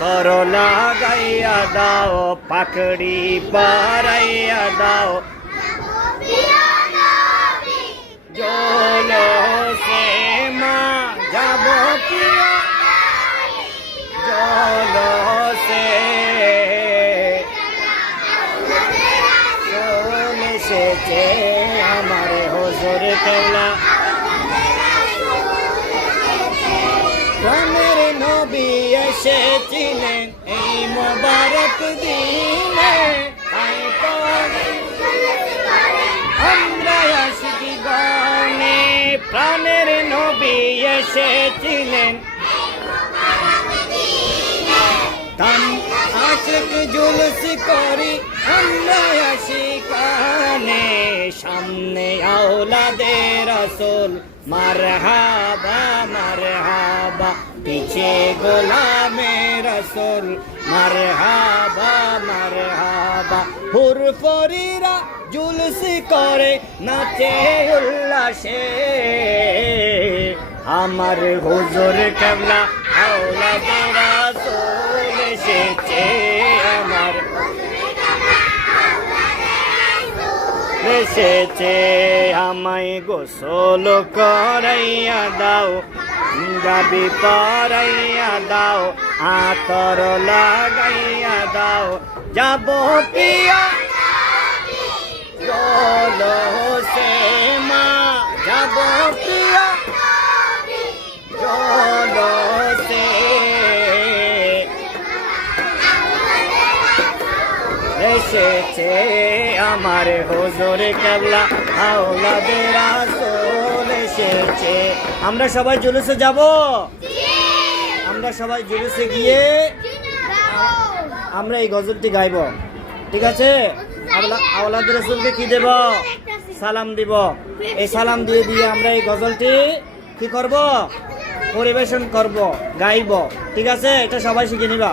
করলা গাইয়া দাও পাকড়ি বাড়াইয়া দাও জলসে মা যাব প্রিয় জলসে চলে এসেছে আমার হুজুর কেবলা প্রাণের নবী এসেছিলেন এই মোবারক দিনে আমরা আশিকি গানে প্রাণের নবী এসেছিলেন তাম আশিক জুলুস করি আমরা আশিকানে সামনে আওলাদে রাসূল মারহাবা মারহাবা পিছে গোলামে রাসূল মারহাবা মারহাবা হুরফরিরা জুলুস করে নাচে উল্লাসে আমার হুজুর কেবলা আওলাদে রাসূল এসেছে আমার এসেছে আমায় গোসল করাইয়া দাও গাবি পরাইয়া দাও আতর লাগাইয়া দাও যাব পিয়া জলসে মা যাব পিয়া জলসে এসেছে আমার হুজুর কেবলা আওলাদে রাসূল এসেছে আমরা সবাই জুলুসে যাব আমরা সবাই জুলুসে গিয়ে আমরা এই গজলটি গাইব ঠিক আছে আওলাদে রাসূলকে কি দেব সালাম দিব এই সালাম দিয়ে দিয়ে আমরা এই গজলটি কি করব পরিবেশন করব গাইব ঠিক আছে এটা সবাই শিখে নিবা